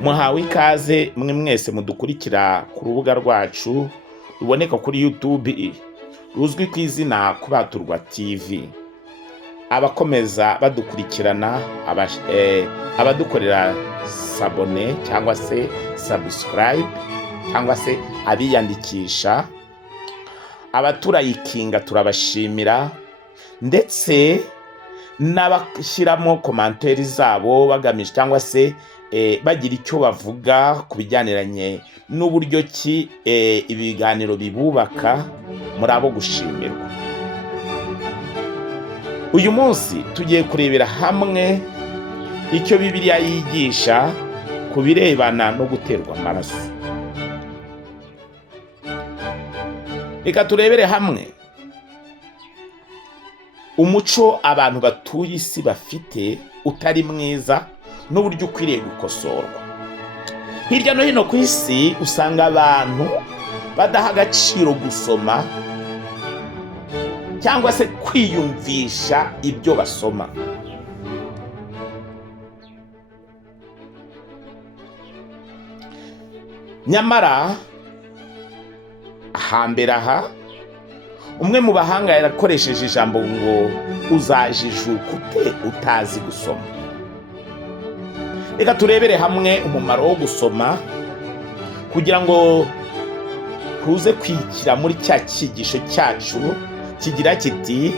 Muhawe ikaze mwe mwese mudukurikira ku rubuga rwacu ruboneka kuri YouTube ruzwi ku izina Kubaturwa TV. Abakomeza badukurikirana, abadukorera sabone cyangwa se subscribe cyangwa se abiyandikisha, abaturayikinga turabashimira, ndetse n'abashyiramo komanteri zabo bagamije cyangwa se bagira icyo bavuga ku bijyaniranye n'uburyo ki ibiganiro bibubaka, muri abo gushimirwa. Uyu munsi tugiye kurebera hamwe icyo Bibiliya yigisha ku birebana no guterwa amaraso. Reka turebere hamwe umuco abantu batuye isi bafite utari mwiza n'uburyo ukwiriye gukosorwa. Hirya no hino ku isi usanga abantu badaha agaciro gusoma cyangwa se kwiyumvisha ibyo basoma. Nyamara hambere aha umwe mu bahanga yarakoresheje ijambo ngo uzajijuka ute utazi gusoma. Reka turebere hamwe umumaro wo gusoma kugira ngo tuze kwikira muri cya cyigisho cyacu kigira kiti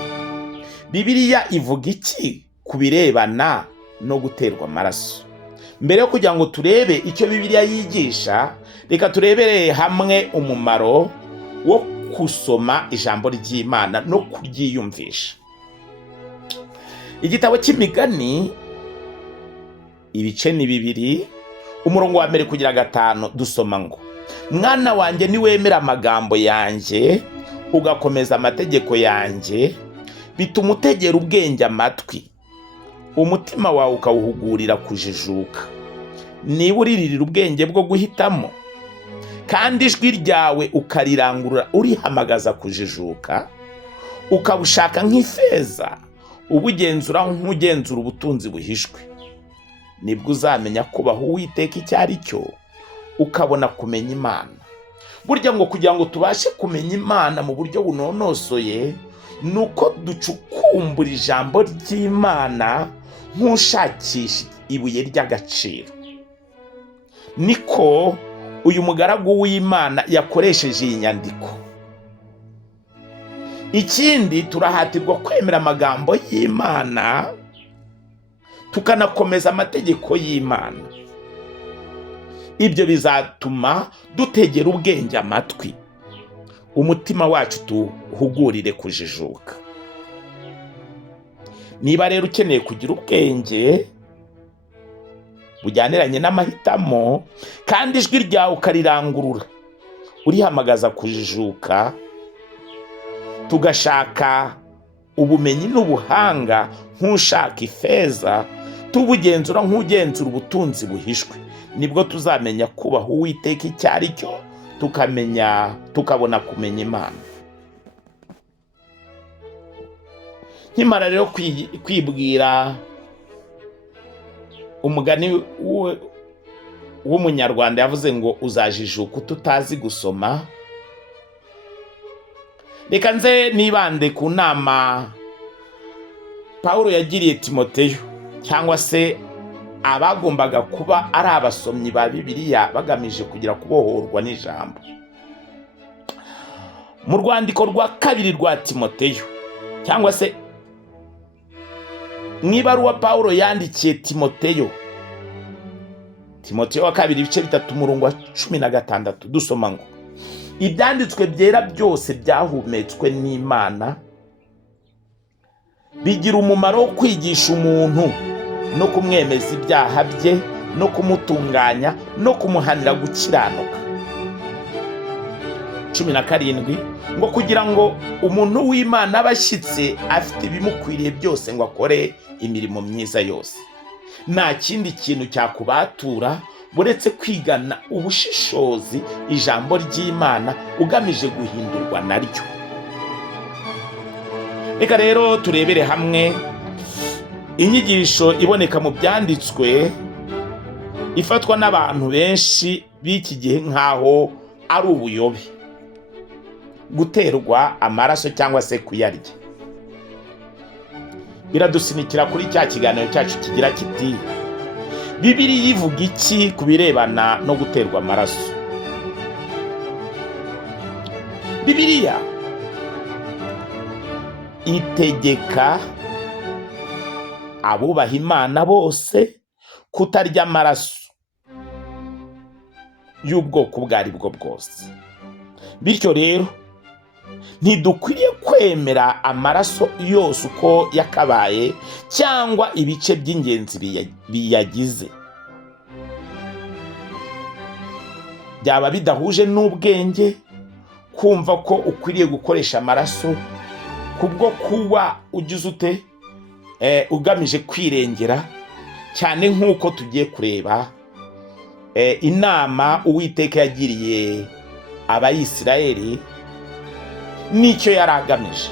Bibiliya ivuga iki ku birebana no guterwa amaraso. Mbere yo kugira ngo turebe icyo Bibiliya yigisha, reka turebere hamwe umumaro wo gusoma ijambo ry'Imana no kuryiyumvisha. Igitabo cy'Imigani ibice ni 2, umurongo wa 1 kugera 5 dusoma ngo: mwana wanjye niwemera amagambo yanjye ugakomeza amategeko yanjye, bituma utegera ubwenge amatwi, umutima wawe ukawuhugurira kujijuka. Niba uririra ubwenge bwo guhitamo kandi ijwi ryawe ukarirangurura urihamagaza kujijuka, ukabushaka nk'ifeza ubugenzura nk'ugenzura ubutunzi buhishwe, nibwo uzamenya kubaha Uwiteka icyo ari cyo, ukabona kumenya Imana. Burya ngo kugira ngo tubashe kumenya Imana mu buryo bunonosoye, nuko ducukumbura ijambo ry'Imana nk'ushakisha ibuye ry'agaciro. Niko uyu mugaragu w'Imana yakoresheje iyi nyandiko. Ikindi, turahatirwa kwemera amagambo y'Imana tukanakomeza amategeko y'Imana. Ibyo bizatuma dutegera ubwenge amatwi, umutima wacu tuhugurire kujijuka. Niba rero ukeneye kugira ubwenge bujyaniranye n'amahitamo kandi ijwi ryawe ukarirangurura urihamagaza kujijuka, tugashaka ubumenyi n'ubuhanga nk'ushaka ifeza, tubugenzura nk'ugenzura ubutunzi buhishwe, nibwo tuzamenya kubaha Uwiteka icyo ari cyo, tukabona kumenya Imana. Nkimara rero kwibwira umugani w'umunyarwanda yavuze ngo uzajijuka ute utazi gusoma, reka nze nibande ku nama Pawulo yagiriye Timoteyo, cyangwa se abagombaga kuba ari abasomyi ba Bibiliya bagamije kugira kubohorwa n'ijambo. Mu rwandiko rwa 2 rwa Timoteyo, cyangwa se mwibaruwa Pawulo yandikiye Timoteyo wa 2 ibice 3 umurongo wa 16 dusoma ngo: ibyanditswe byera byose byahumetswe n'Imana, bigira umumaro wo kwigisha umuntu no kumwemeza ibyaha bye no kumutunganya no kumuhanira gukiranuka. 17 ngo kugira ngo umuntu w'Imana abashyitse afite ibimukwiriye byose ngo akore imirimo myiza yose. Nta kindi kintu cyakubatura buretse kwigana ubushishozi ijambo ry'Imana ugamije guhindurwa naryo. Reka rero turebere hamwe inyigisho iboneka mu byanditswe ifatwa n'abantu benshi b'iki gihe nk'aho ari ubuyobe, guterwa amaraso cyangwa se kuyarya. Biradusinikira kuri cya kiganiro cyacu kigira kiti Bibiliya ivuga iki ku birebana no guterwa amaraso? Bibiliya itegeka abubaha Imana bose kutarya amaraso y'ubwoko ubwo ari bwo bwose. Bityo rero ntidukwiriye kwemera amaraso yose uko yakabaye cyangwa ibice by'ingenzi biyagize. Byaba bidahuje n'ubwenge kumva ko ukwiriye gukoresha amaraso kubwo kuba ugize ute ugamije kwirengera, cyane nk'uko tugiye kureba inama Uwiteka yagiriye Abayisiraheli n'icyo yari agamije.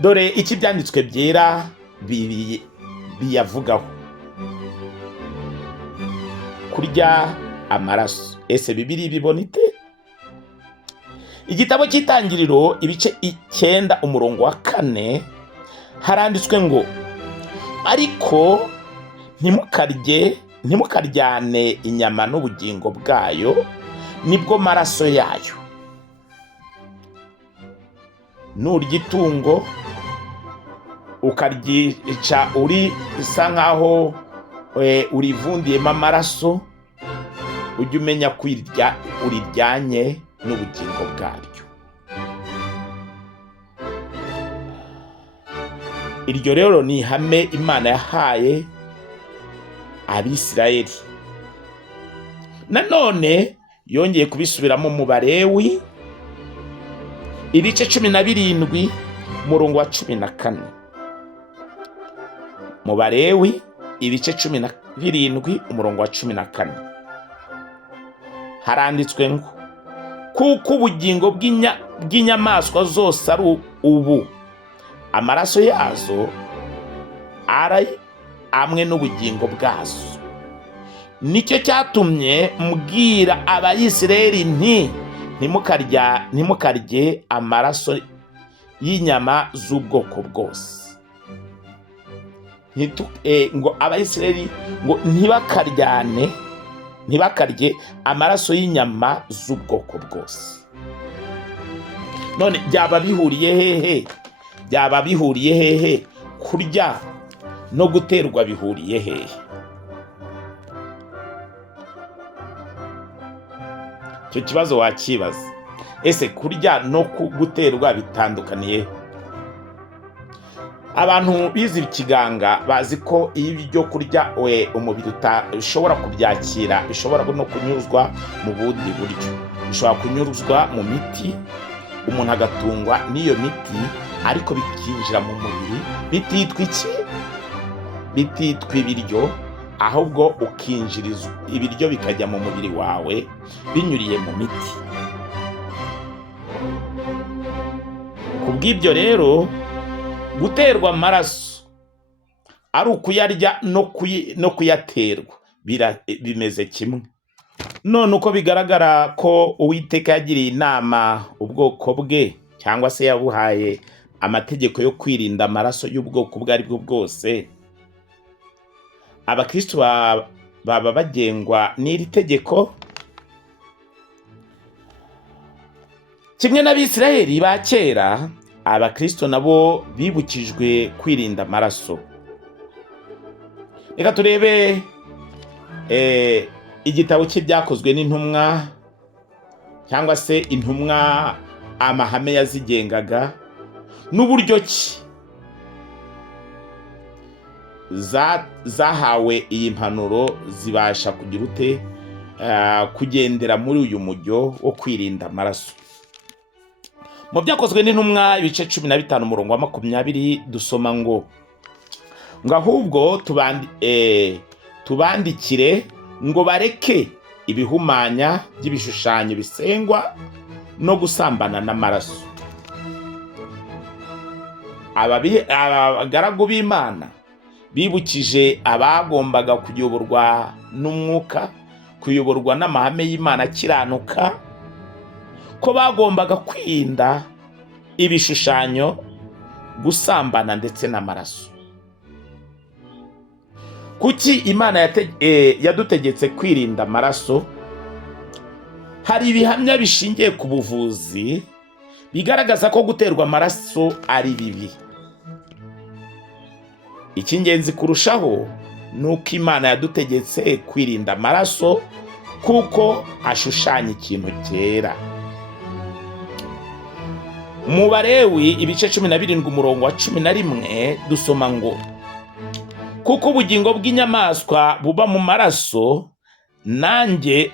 Dore iki Ibyanditswe Byera biyavugaho kurya amaraso. Ese Bibiliya ibibona ite? Igitabo cy'Itangiriro ibice 9 umurongo wa 4 haranditswe ngo, ariko ntimukaryane inyama n'ubugingo bwayo, nibwo maraso yayo. Nurya itungo ukaryica isa nkaho urivundiyemo amaraso, ujye umenya ko urijyanye n'ubugingo bwaryo. Iryo rero ni ihame Imana yahaye Abisirayeli. Nanone yongeye kubisubiramo mu Balewi ibice 17 umurongo wa 14. Mu Balewi ibice 17 umurongo wa 14 haranditswe ngo, kuko ubugingo bw'inyamaswa zose ari ubu, amaraso yazo ari amwe n'ubugingo bwazo. Nicyo cyatumye mbwira Abayisiraheli nti ntimukarye amaraso y'inyama z'ubwoko bwose. Ngo Abayisiraheli ngo ntibakarye amaraso y'inyama z'ubwoko bwose. None byaba bihuriye hehe? Kurya no guterwa bihuriye hehe? Icyo kibazo wakibaza. Ese kurya no guterwa bitandukaniye? Abantu bize ikiganga bazi ko ibyo kurya umubiri ushobora kubyakira, bishobora no kunyuzwa mu bundi buryo. Bishobora kunyuzwa mu miti, umuntu agatungwa n'iyo miti, ariko bikinjira mu mubiri bititwa iki? Bititwa ibiryo, ahubwo ukinjiriza ibiryo bikajya mu mubiri wawe binyuriye mu miti. Kubw'ibyo rero guterwa amaraso ari ukuyarya no kuyaterwa bimeze kimwe. None uko bigaragara ko Uwiteka yagiriye inama ubwoko bwe, cyangwa se yabuhaye amategeko yo kwirinda amaraso y'ubwoko ubwo ari bwo bwose, Abakristo baba bagengwa n'iri tegeko kimwe n'Abisiraheli ba kera. Abakristo nabo bibukijwe kwirinda amaraso. Reka turebe igitabo cy'Ibyakozwe n'Intumwa, cyangwa se intumwa amahame yazigengaga n'uburyo ki zahawe iyi mpanuro zibasha kugira ute kugendera muri uyu mujyo wo kwirinda amaraso. Mu Byakozwe n'Intumwa ibice 15 umurongo wa 20 dusoma ngo ahubwo tubandikire ngo bareke ibihumanya by'ibishushanyo bisengwa no gusambana n'amaraso. Abagaragu b'Imana bibukije abagombaga kuyoborwa n'umwuka, kuyoborwa n'amahame y'Imana akiranuka, ko bagombaga kwirinda ibishushanyo, gusambana ndetse n'amaraso. Kuki Imana yadutegetse kwirinda amaraso? Hari ibihamya bishingiye ku buvuzi bigaragaza ko guterwa amaraso ari bibi. Icy'ingenzi kurushaho ni uko Imana yadutegetse kwirinda amaraso kuko ashushanya ikintu cyera. Mu Balewi ibice 17 umurongo wa 11 dusoma ngo, kuko ubugingo bw'inyamaswa buba mu maraso, nanjye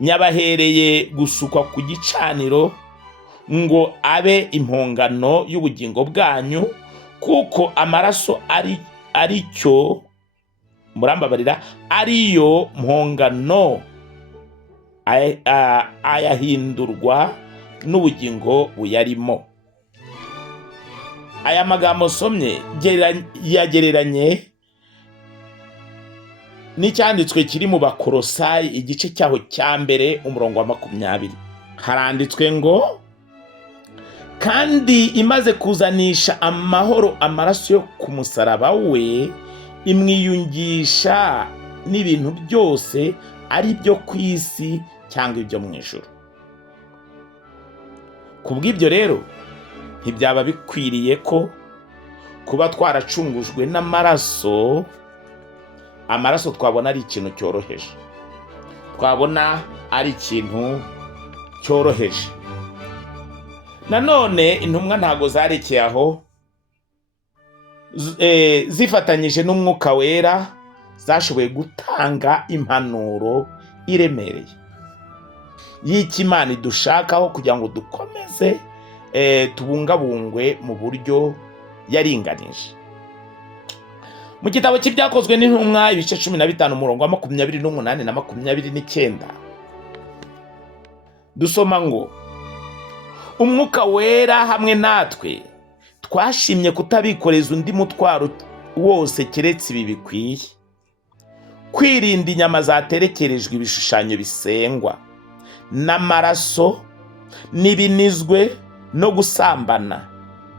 nyabahereye gusukwa ku gicaniro ngo abe impongano y'ubugingo bwanyu, kuko amaraso aricyo murambabarira ariyo mpongano ayahindurwa n'ubugingo buyarimo. Aya magambo somye yagereranye n'icyanditswe kiri mu Bakolosayi igice cyaho cya mbere umurongo wa 20. Haranditswe ngo, kandi imaze kuzanisha amahoro amaraso yo ku musaraba we, imwiyungisha n'ibintu byose ari byo ku isi cyangwa ibyo mu ijuru. Kubw'ibyo rero ntibyaba bikwiriye ko kuba twaracungujwe n'amaraso, amaraso twabona ari ikintu cyoroheje, twabona ari ikintu cyoroheje. Nanone intumwa ntago zarekeye aho, zifatanyije n'umwuka wera zashoboye gutanga impanuro iremereye y'icyo Imana idushakaho kugira ngo dukomeze tubungabungwe mu buryo yaringanije. Mu gitabo cy'ibyakozwe n'intumwa ibice 15 umurongo wa 28 na 29 dusoma ngo, umwuka wera hamwe natwe twashimye kutabikoreza undi mutwaro wose keretse ibi bikwiye: kwirinda inyama zaterekerejwe ibishushanyo bisengwa, n'amaraso, n'ibinizwe, no gusambana.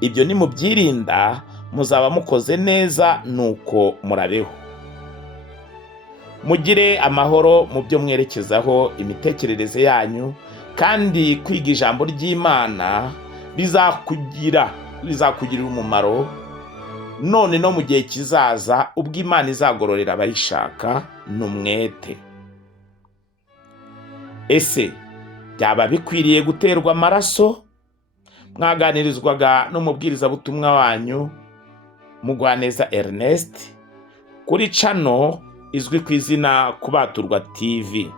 Ibyo nimubyirinda muzaba mukoze neza, nuko murabeho. Mugire amahoro mu byo mwerekezaho imitekerereze yanyu, kandi kwiga ijambo ry'Imana bizakugirira umumaro none no mu gihe kizaza, ubwo Imana izagororera abayishaka n'umwete. Ese byaba bikwiriye guterwa amaraso? Mwaganirizwaga n'umubwirizabutumwa wanyu Mugwaneza Ernest kuri channel izwi ku izina Kubaturwa TV.